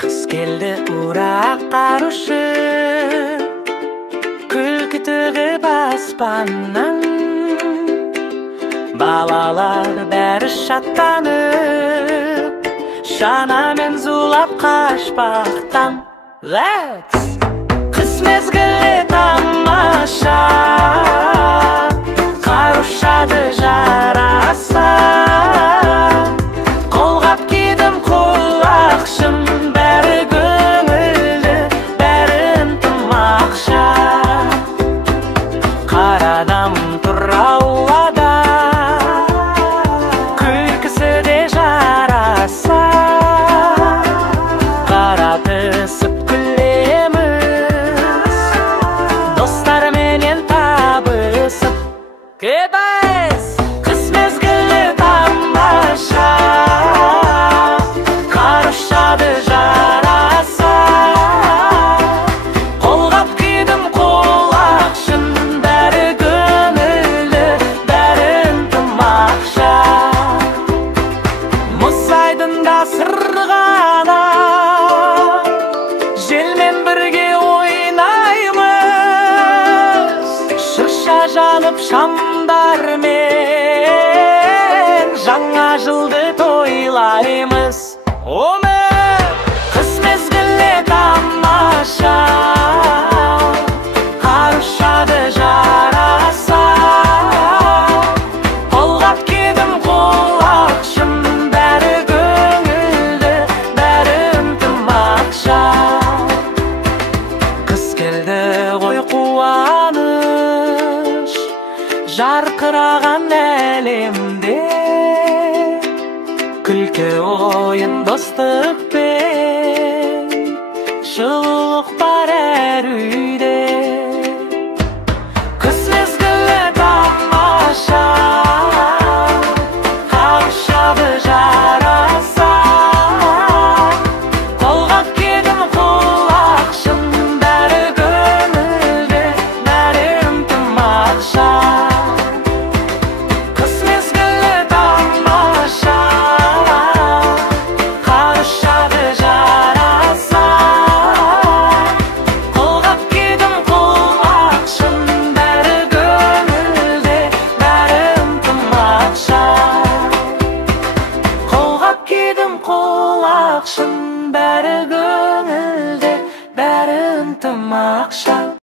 Kız keldi urak qaruşib, күлкі төгіп аспаннан. Балалар бәрі шаттанып, шанамен зулап қашпақтан. Let's! Қыс мезгілі тамаша, қарушады жараса. Қолғап кидім құлақшым, бәрі көңілді, бәрі ынтымақша. Қарадам тұр ауада, күлкісі де жараса. Қаратысып күлеміз, достарменен табысып. Кебайыз! Қыс мезгілі тамаша, қарушады жараса. Қолғап кидім құлақшын, бәрі көңілді, бәрі ынтымақша. Мұз айдында сырғанап, желмен бірге ойнаймыз. Шырша жанып шамдармен, жаңа жылды тойлаймыз. Қыс мезгілі тамаша, қарушады жараса. Қолғап кидім құлақшым, бәрі көңілді, бәрі ынтымақша. Қыс келді ғой қуаныш, жарқыраған әлемде. Күлкі ойын достықпен, жылылық бар әр үйде. Қыс мезгілі тамаша, қарушады жараса.